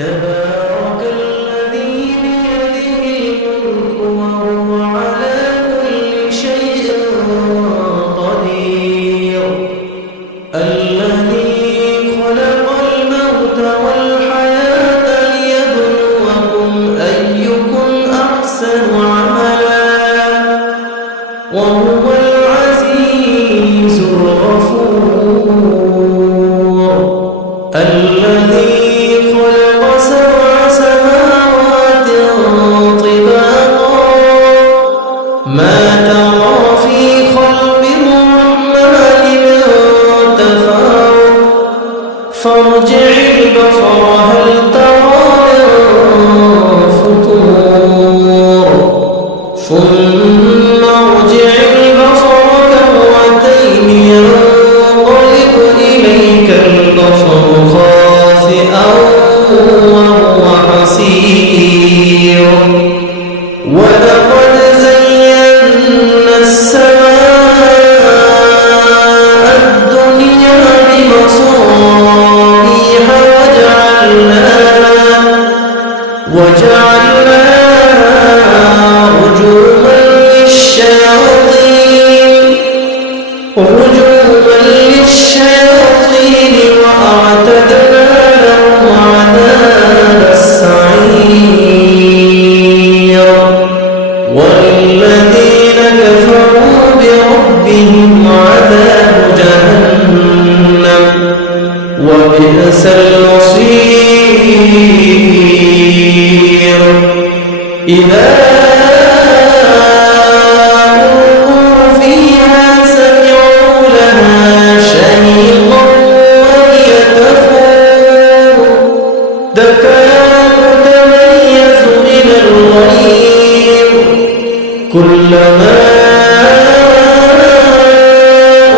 تبارك الذي بيده الملك وهو على كل شيء قدير الذي خلق الموت والحياة ليبلوكم أيكم أحسن عملا وهو العزيز الغفور الذي خلق سبع سماوات طباقا ما ترى في خلق الرحمن من تفاوت فارجع البصر هل ترى من فطور ثم ارجع البصر كرتين ينقلب إليك البصر خاسئا وهو حسير ولقد زينا السماء الدنيا بمصابيح وجعلناها رجوما للشياطين وأعتدنا لهم عذاب السعير وللذين كفروا بربهم عذاب جهنم وبئس المصير إذا ألقوا فيها سمعوا لها شهيقا وهي تفور تكاد تميز من الغيظ كلما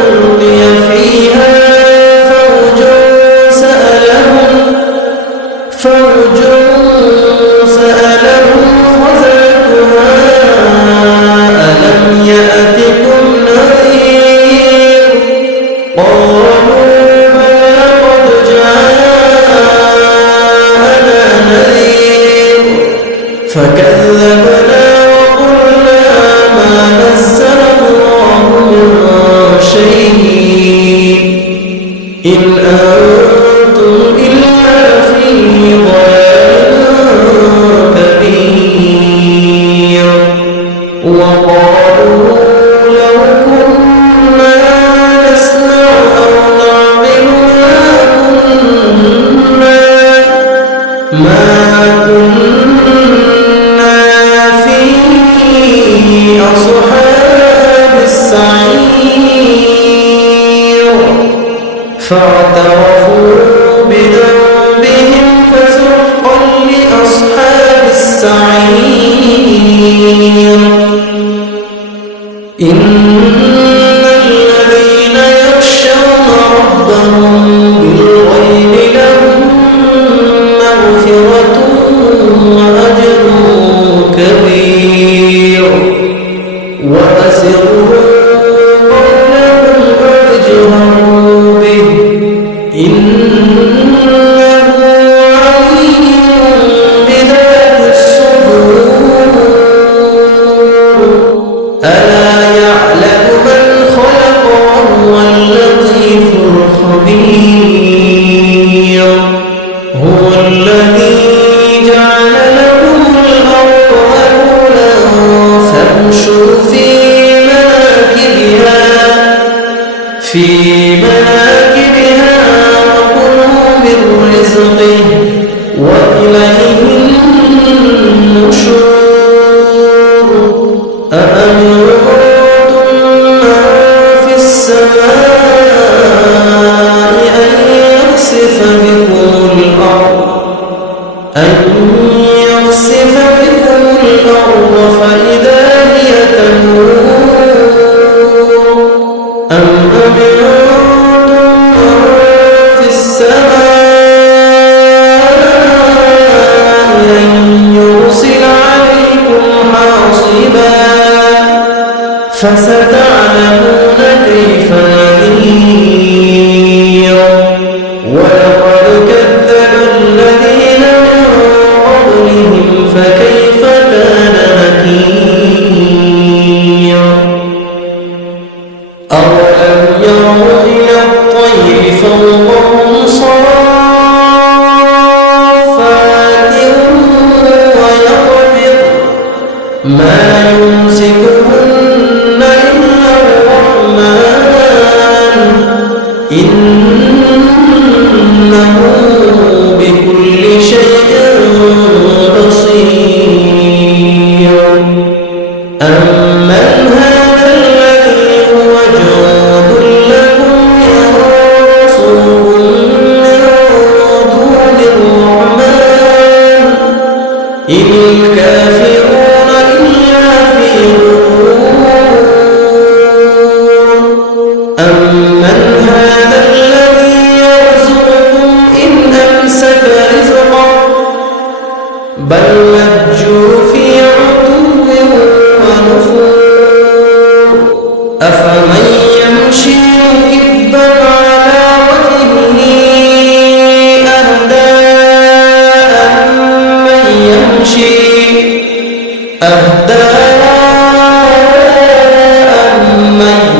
ألقي فيها فوج سألهم خزنتها ألم يأتكم نذير قالوا بلى قد جاءنا نذير فكذبنا وقلنا ما نزل الله من شيء إن أنتم إلا في ضلال كبير وقالوا لو كنا نسمع أو نعقل ما كنا في أصحاب السعير فاعترفوا بذنبهم فسحقا لأصحاب السعير إن الذين يخشون ربهم بالغيب لهم مغفرة وأجر كبير وأسروا قولهم أجهروا به إنه عليم بذات الصدور ألا يعلم من خلق وهو اللطيف الخبير هو الذي جعل لكم الأرض ذلولا فامشوا في مناكبها وكلوا من رزقه وإليه النشور أأمنتم من في السماء أن يخسف بكم الأرض فإذا هي تمور أم أمنتم من في السماء أن يرسل عليكم حاصبا فستعلمون كيف نذير ولقد كذب الذين من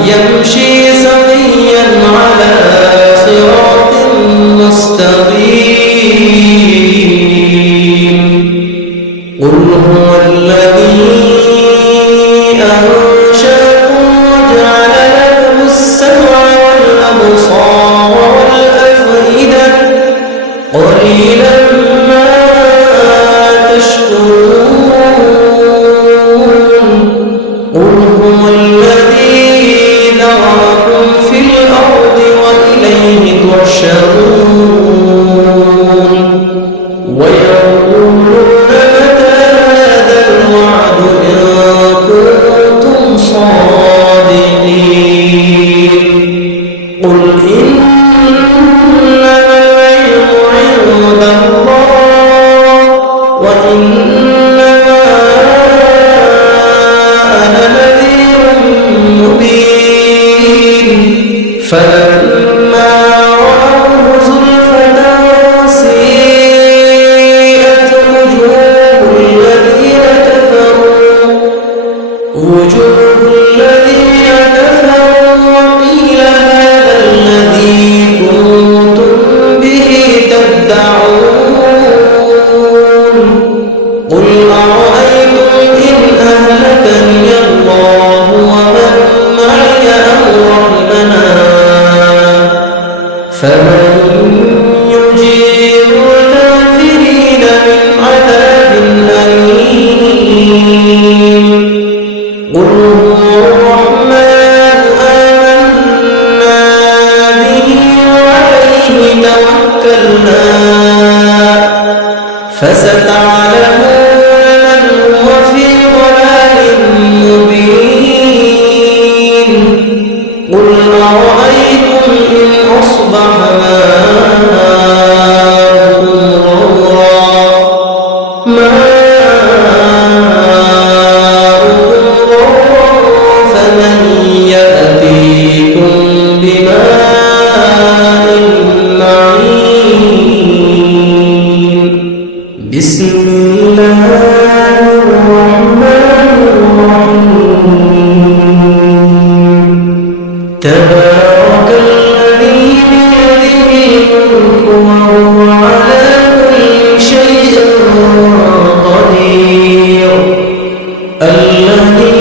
يمشي سويا على صراط مستقيم قل هو الذي أنشأكم وجعل لكم السمع والأبصار والأفئدة قليلا ما تشكرون قل هو الذي ذرأكم في الأرض وإليه تحشرون ويقولون متى هذا الوعد إن كنتم صادقين قل إنما العلم عند الله وإنما أنا نذير مبين فلما رأوه زلفة سيئت وجوه الذين كفروا وقيل هذا الذي كنتم به تدعون قل أرأيتم إن أهلكني الله ومن معي أو رحمنا فمن يجير الكافرين من عذاب أليم قل هو الرحمن آمنا به وعليه توكلنا فستعلمون من هو في ضلال مبين قل أرأيتم إن أصبح ماؤكم غورا فمن يأتيكم بماء معين بسم الله الرحمن الرحيم تبارك الذي بيده الملك وهو على كل شيء قدير الذي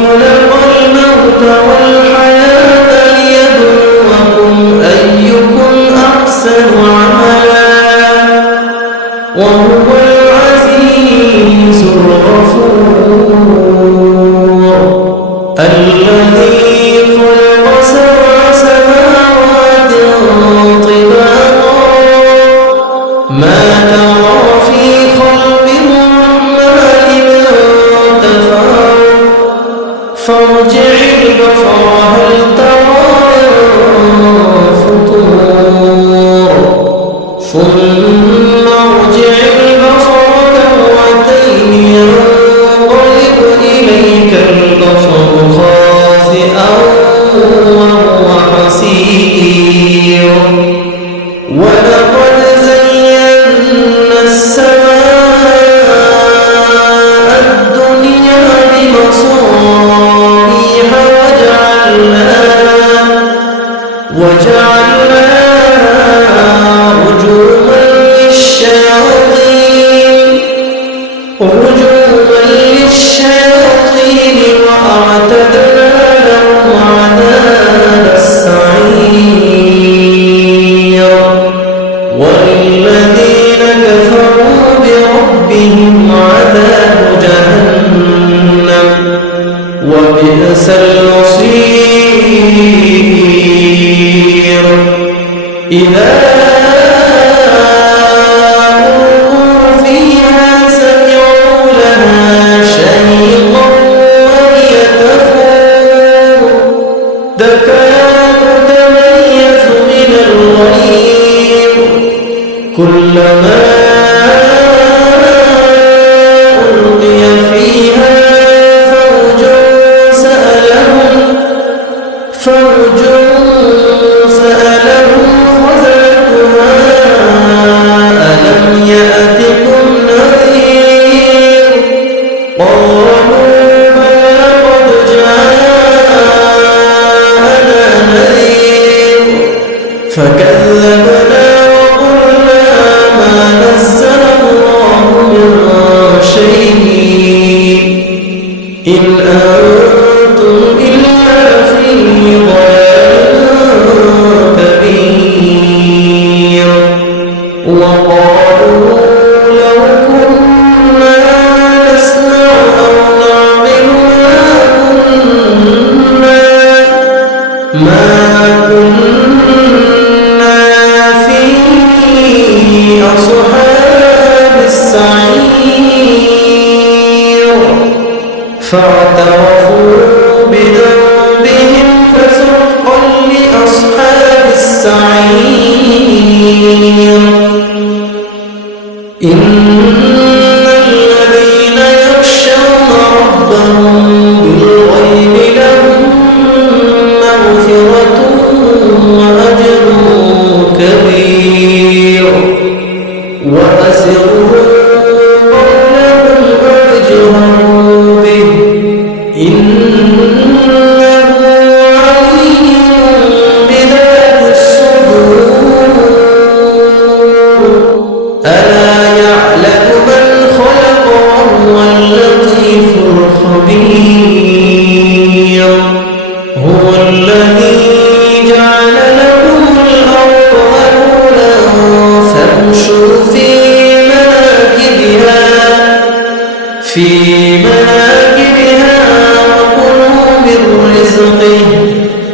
خلق الموت والحياة ليبلوكم أيكم أحسن عملا وهو العزيز الغفور الذي خلق سبع سماوات طباقا ما ترى في خلق الرحمن من تفاوت فارجع البصر هل ترى من فطور ثم ارجع البصر كرتين ينقلب إليك البصر خاسئا وهو حسير ولقد زينا السماء الدنيا بمصابيح وجعلناها رجوما للشياطين وأعتدنا لهم عذاب السعير وللذين كفروا بربهم عذاب جهنم وبئس المصير إذا ألقوا فيها سمعوا لها شيقا وهي تفور تكاد تميز من الغيظ كلما ألقي فيها فوج سألهم خزنتها ألم يأتكم نذير وقالوا لو كنا نسمع أو نعقل ما كنا في أصحاب السعير فاعترفوا بذنبهم فسحقا لأصحاب السعير. إن الذين يخشون ربهم بالغيب لهم مغفرة وأجر كبير وأسروا قولهم واجهروا به إنه عليم بذات الصدور. ألا يعلم من خلق وهو اللطيف الخبير. هو الذي جعل لكم الأرض ذلولا فامشوا في مناكبها وكلوا من رزقه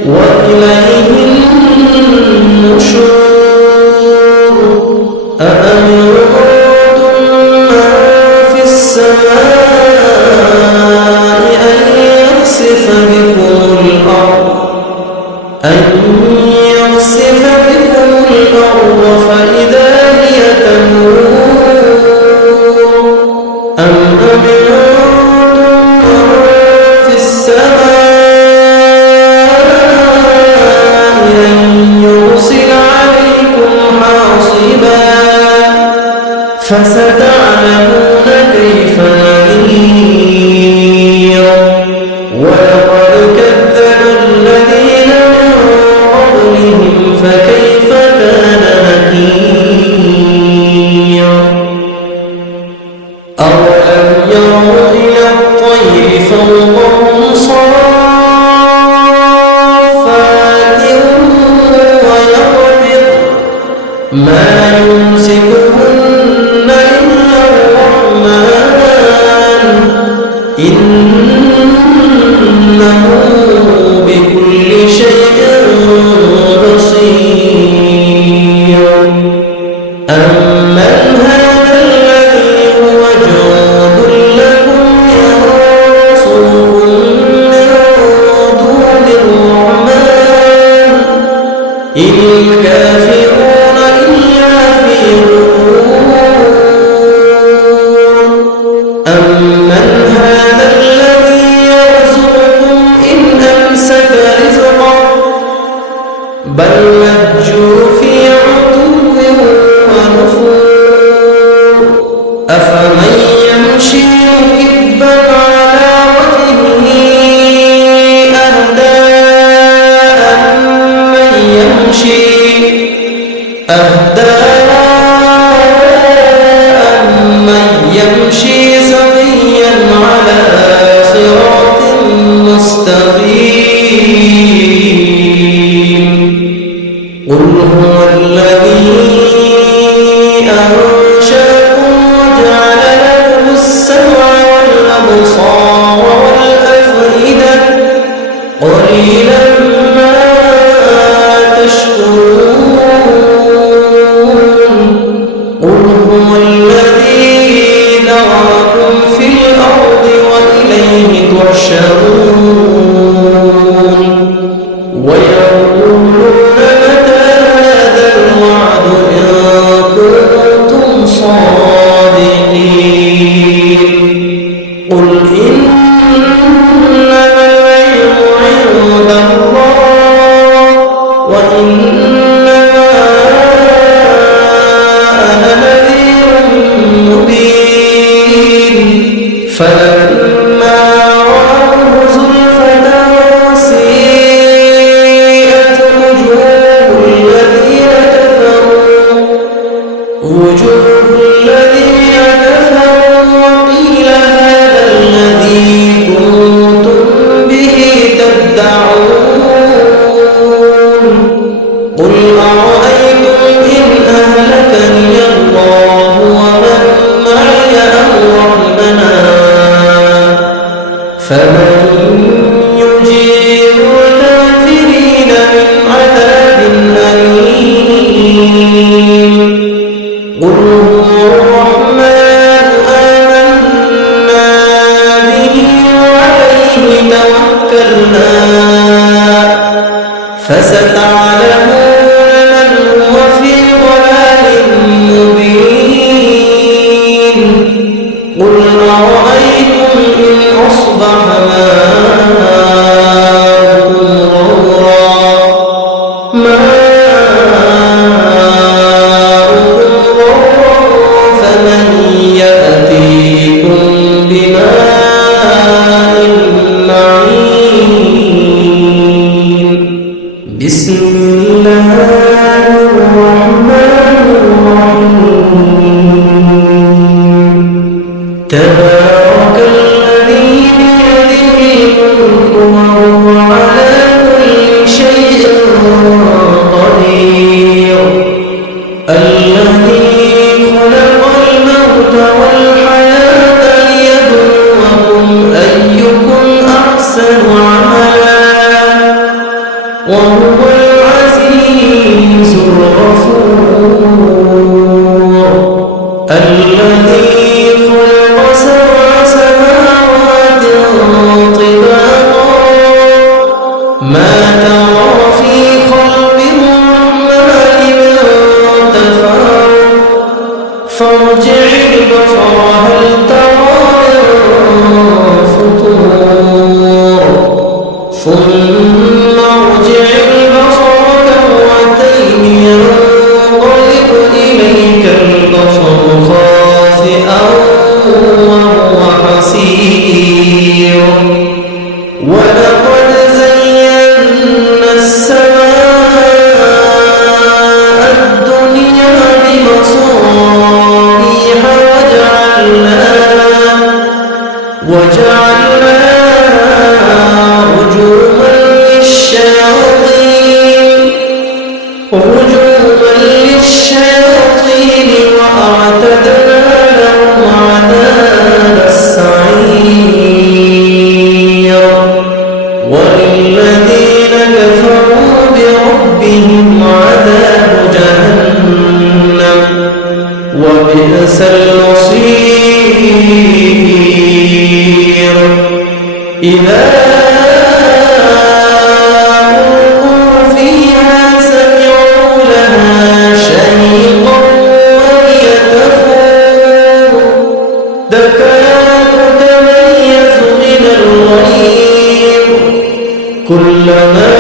وإليه النشور. أأمنتم من في السماء أن يخسف بكم الأرض فإذا هي تمور. أم أمنتم من في السماء أن يرسل عليكم حاصبا فستعلمون كيف نذير. ولقد كذب الذين من قبلهم فكيف كان نكير. أولم يروا إلى الطير فوقهم صافات ويقبض ما يمسكهن إلا الرحمن إنه بكل شيء بصير. أمن هذا الذي هو جند لكم ينصركم من دون الرحمن إن الكافرون إلا في غرور. أمن هذا الذي يرزقكم إن أمسك رزقه بل لجوا في عتو ونفور. أفمن يمشي مكبا على وجهه أهدى أمن يمشي سويا على صراط مستقيم. قل هو الذي أنشأكم وجعل لكم السمع والأبصار والأفئدة قليلا ما تشكرون. قل هو الذي ذرأكم في الأرض وإليه تحشرون. ويقولون متى هذا الوعد إن كنتم صادقين. قل إنما العلم عند الله وإنما أنا نذير مبين. فلما رأوه زلفة سيئت وجوه الذين كفروا وقيل هذا الذي كنتم به تدعون. قل أرأيتم إن أهلكني فمن يجير الكافرين من عذاب أليم قل هو الرحمن آمنا به وعليه توكلنا فستعلمون من هو في ضلال مبين قل أرأيتم إن أصبح ماؤكم غورا فمن يأتيكم بماء معين بسم الله الرحمن الرحيم تبارك الذي بيده الملك وهو على كل شيء قدير الذي خلق الموت والحياة ليبلوكم أيكم أحسن عملا وهو العزيز الغفور الذي خلق سبع سماوات طباقا ما ترى في خلق الرحمن من تفاوت فارجع البصر هل ترى من فطور ثم ارجع البصر كرتين ينقلب إليك البصر خاسئا وهو حسير ولقد زينا السماء الدنيا بمصابيح وجعلناها رجوما للشياطين وأعتدنا لهم عذاب السعير وللذين كفروا بربهم عذاب جهنم وبئس المصير إذا ألقوا فيها سمعوا لها شهيقا وهي تفور تكاد تميز من الغيظ كلما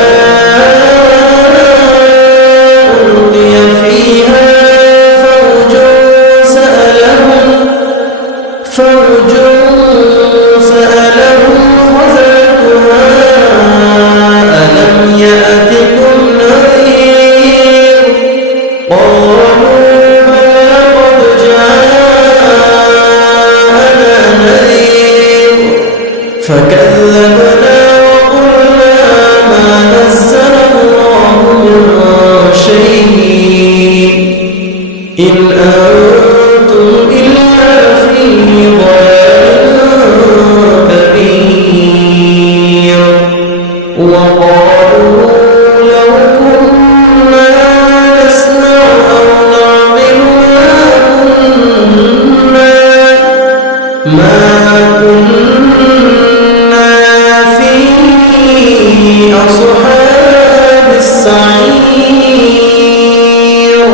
ألقي فيها فوج سألهم خزنتها ألم يأتكم نذير قالوا بلى قد جاءنا نذير فكذبنا وقلنا ما نزل الله من شيء إن أنتم إلا في ضلال كبير وقالوا لو كنا نسمع أو نعقل ما كنا في أصحاب السعير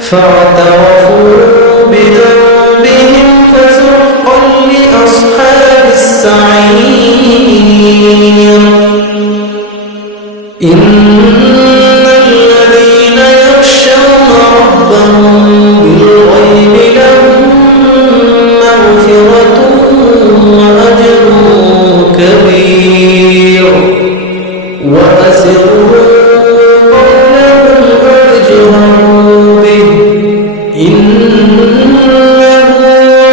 فاعترفوا بذنبهم فسحقا لأصحاب السعير إن الذين يخشون ربهم بالغيب لهم مغفرة وأجر كبير وأسروا قولهم أجهروا به إنه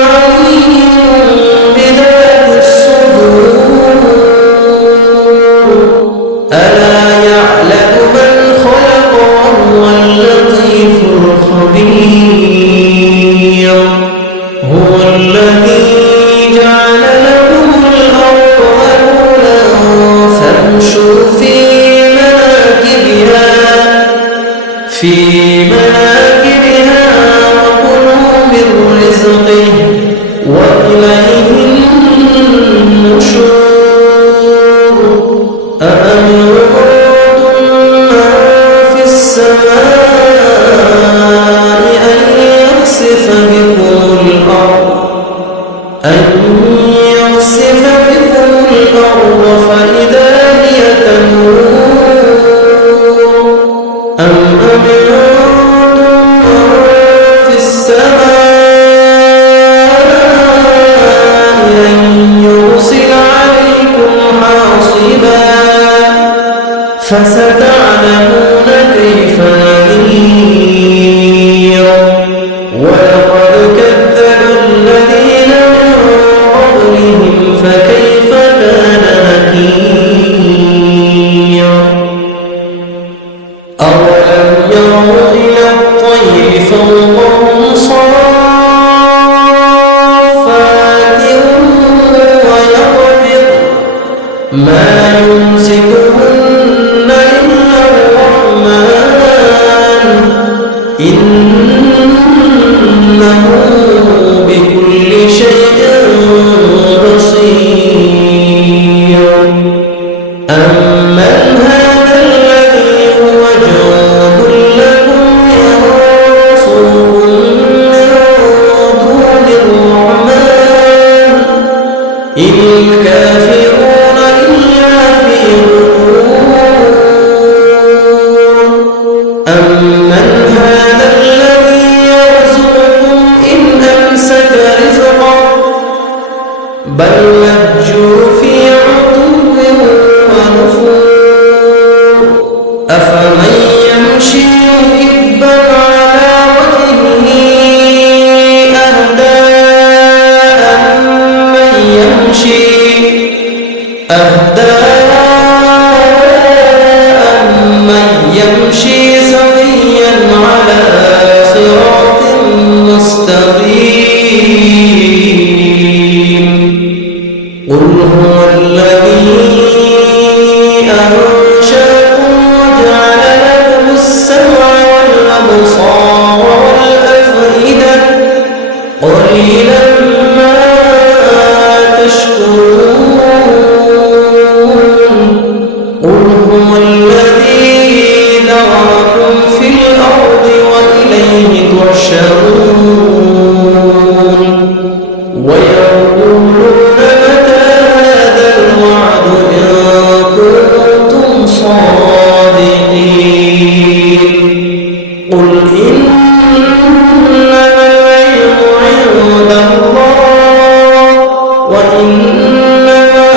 عليم بذات الصدور ألا يعلم من خلق وهو اللطيف الخبير هو الذي جعل لكم الأرض ولقد كذب الذين من قبلهم فكيف كان نكير أولم يروا إلى الطير فوقهم صافات ويقبض ما يمسكهن إلا الرحمن إنه بكل شيء بصير أمن هذا الذي هو جند لكم ينصركم من دون الرحمن إن الكافرون إلا في غرور أمن هذا الذي يرزقكم إن أمسك رزقه بل لجوا في عتو ونفور أفمن يمشي مكبا على وجهه أهدى أمن يمشي سويا على صراط مستقيم قل هو الذي أنشأكم وجعل لكم السمع والأبصار والأفئدة قليلا ما تشكرون قل هو الذي ذرأكم في الأرض وإليه تحشرون ويقولون متى هذا الوعد إن كنتم صادقين قل إنما العلم عند الله وإنما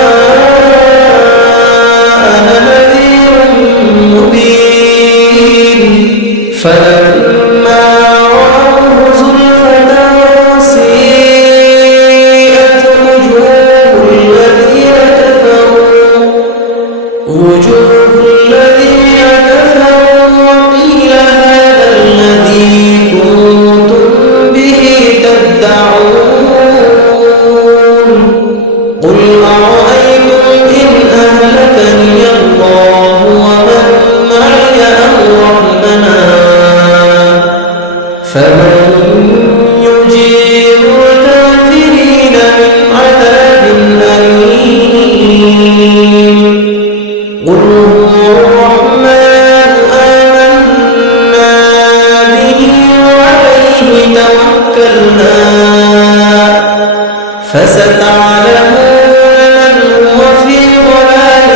أنا نذير مبين فلما رأوه زلفة سيئت وجوه الذين كفروا وقيل هذا الذي كنتم به تدعون قل أرأيتم إن أهلكني الله ومن معي أو رحمنا فمن يجير الكافرين من عذاب أليم قل هو الرحمن آمنا به وعليه توكلنا فستعلمون من هو في ضلال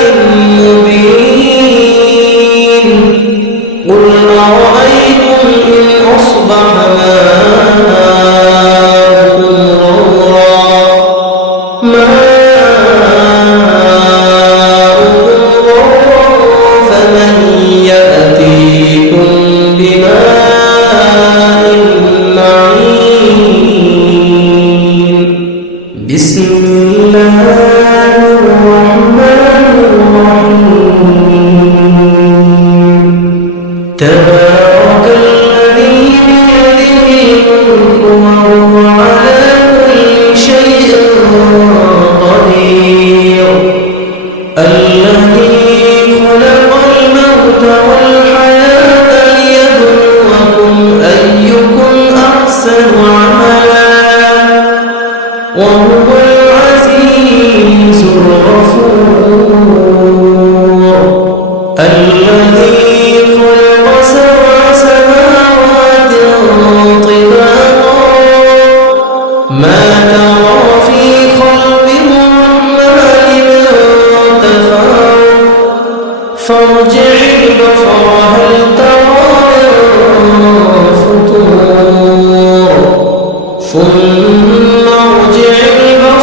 مبين قل أرأيتم إن أصبح ماؤكم غورا فمن يأتيكم بماء معين بسم الله الرحمن الرحيم تبارك الذي بيده الملك وهو على كل شيء قدير الذي خلق الموت والحياة ليبلوكم أيكم أحسن عملا وهو العزيز الغفور الذي خلق سبع سماوات طباقا ما ترى في خلق الرحمن من تفاوت فارجع البصر هل ترى من فطور ثم ارجع البصر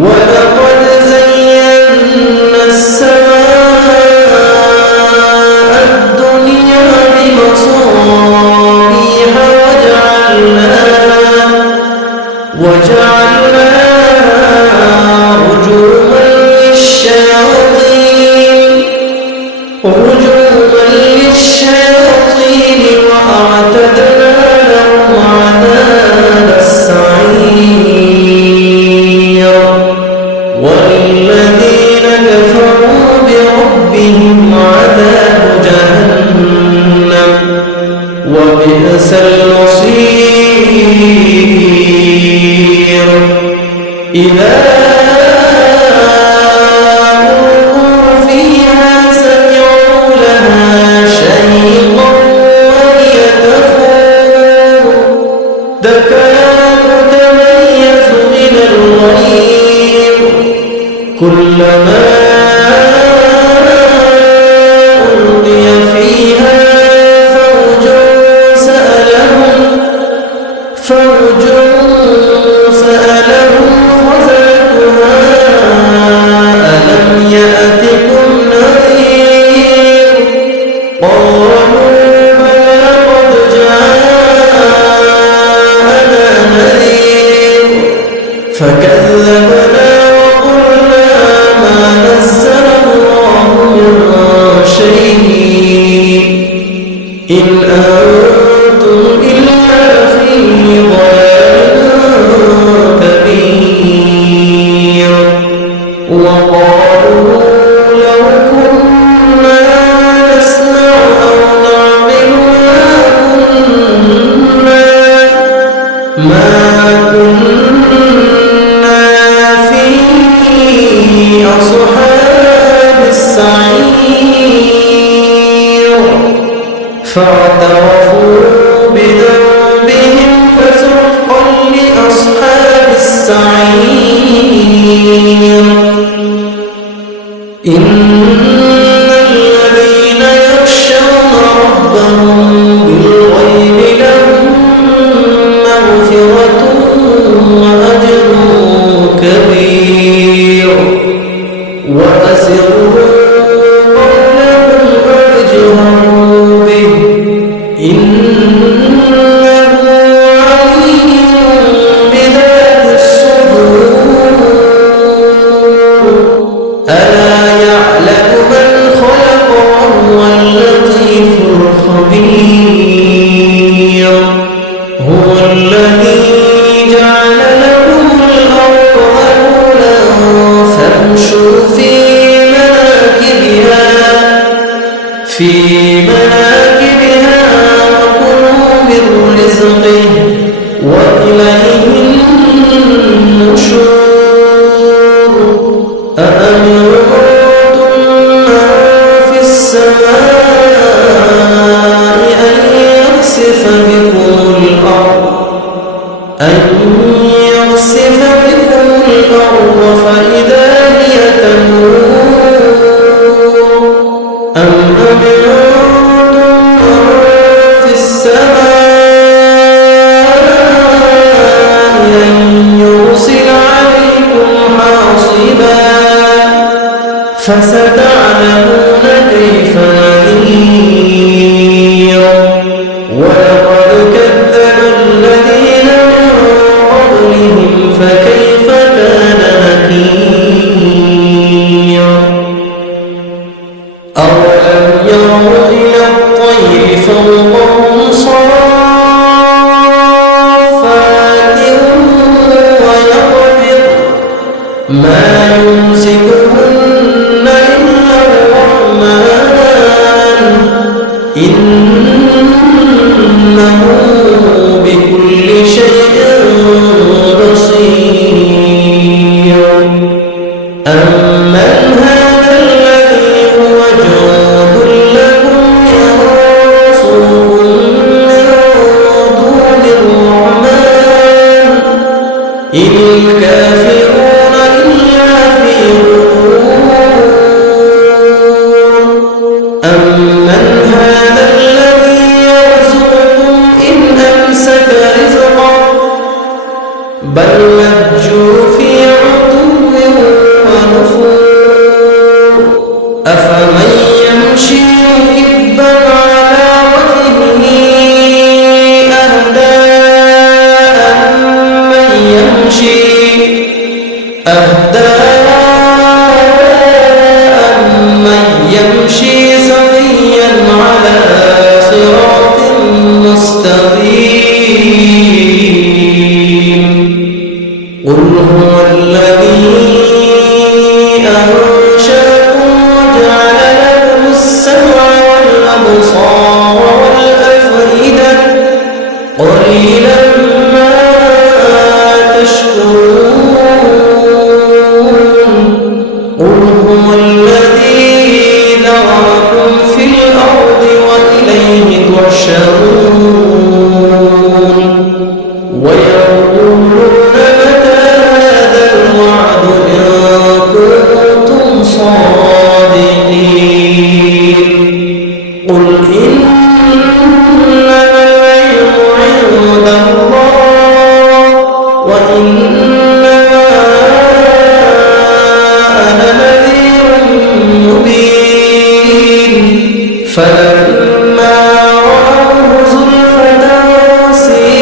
ولقد زينا السماء الدنيا بمصابيح وجعلناها رجوما للشياطين وأعتدنا لهم عذاب السعير وللذين كفروا بربهم عذاب جهنم وبئس المصير إذا ألقوا فيها سمعوا لها شيقا وهي تفور تكاد تميز من الغيظ كلما ألقي فيها فوج سألهم خزنتها ألم يأتكم نذير قالوا بلى قد جاءنا نذير فكذبنا وقلنا ما نزل الله من شيء إن أنتم إلا في ضلال كبير وقالوا لو كنا نسمع أو نعقل ما كنا في أصحاب السعير فاعترفوا بذنبهم فسحقا لأصحاب السعير إن الذين يخشون ربهم بالغيب لهم مغفرة وأجر كبير وأسروا قولهم أجهروا به إنه عليم بذات الصدور ألا يعلم من خلق وهو اللطيف الخبير هو الذي جعل لكم الأرض ذلولا فامشوا في مناكبها وكلوا من رزقه وإليه النشور أأمنتم من في السماء أن يخسف بكم الأرض فإذا هي تمور أم أمنتم من في السماء أن يرسل عليكم حاصبا فستعلمون كيف نذير ولقد كذب الذين من قبلهم فكيف كان نكير أولم يروا إلى الطير فوقهم صافات ويقبض ما يمسكهن إلا الرحمن إنه بكل شيء بصير أمن هذا الذي هو جند لكم ينصركم من دون الرحمن إن الكافرون إلا في غرور أمن هذا الذي يرزقكم إن أمسك رزقه بل لجوا في عتو أهدى أمن يمشي سويا على صراط مستقيم قل هو الذي أنشأكم وجعل لكم السمع والأبصار والأفئدة قليلا ما تشكرون قل هو الذي ذرأكم في الأرض وإليه تحشرون ويقولون متى هذا الوعد إن كنتم صادقين قل إنما العلم عند الله وإنما أنا نذير مبين فلما رأوه زلفة سيئت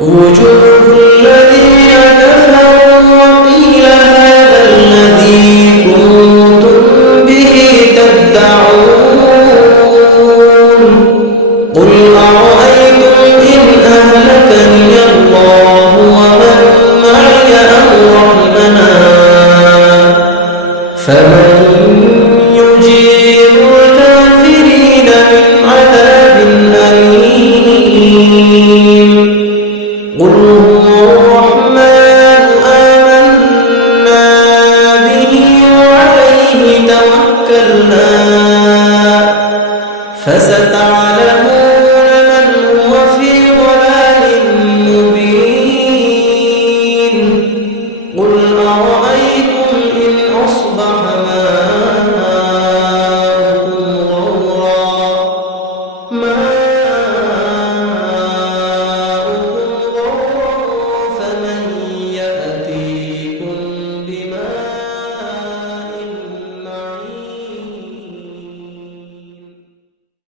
وجوه الذين كفروا وقيل هذا الذي كنتم به تدعون قل أرأيتم إن أهلكني الله ومن معي أو رحمنا فمن يجير الكافرين من عذاب أليم قل هو الرحمن آمنا به وعليه توكلنا